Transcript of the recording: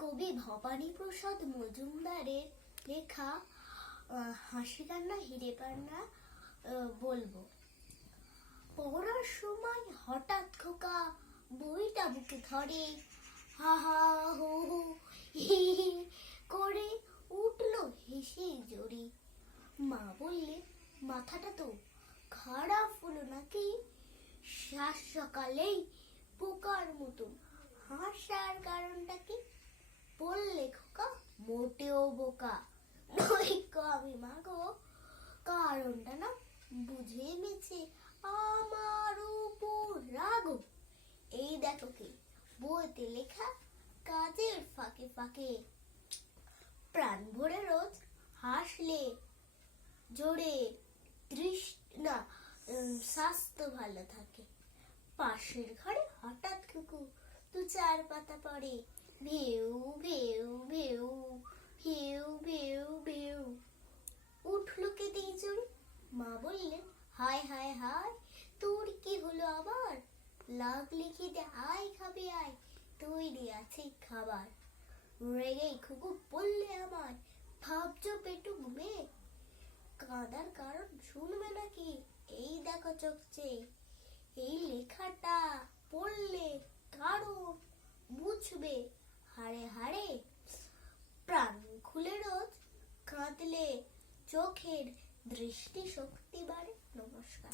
কবি ভবানী প্রসাদ মজুমদারের লেখা হাসি কান্না হিরে পান্না বলবো। পড়ার সময় হঠাৎ খোকা বইটা বুকে ধরে, হা হা হো হো হি হি করে উঠলো হেসে জোরে। মা বললে, মাথাটা তো খারাপ হলো নাকি? সাত সকালেই পোকার মতো হাসার কারণটা কি? বললে, খোকা মোটেও বোকা নই গো আমি, মা গো কারণটা না বুঝে মেছে আমার উপর রাগো। এই দেখো কি বইতে লেখা, কাজের ফাঁকে ফাঁকে প্রাণ ভরে রোজ হাসলে জোরে তৃষ্ণা স্বাস্থ্য ভালো থাকে। পাশের ঘরে হঠাৎ কুকু দু চার পাতা পড়ে, ভেউ ভেউ ভেউ ভেউ ভেউ ভেউ উঠলো কেঁদেই চড়ে। মা বললেন, হায় হায় হায় তোর কি হলো আবার? লাগলে খেতে আয় খাবে আয়, তৈরি আছে খাবার। রেগে খুকু বললে আমায়, ভাবছো পেটু ঘুমে কাঁদার কারণ শুনবে নাকি? এই দেখো চোখ চেয়ে এই লেখাটা পড়লে কারণ বুঝবে। হাড়ে হাড়ে প্রাণ খুলে রোজ কাঁদলে চোখের দৃষ্টি শক্তি বাড়ে। নমস্কার।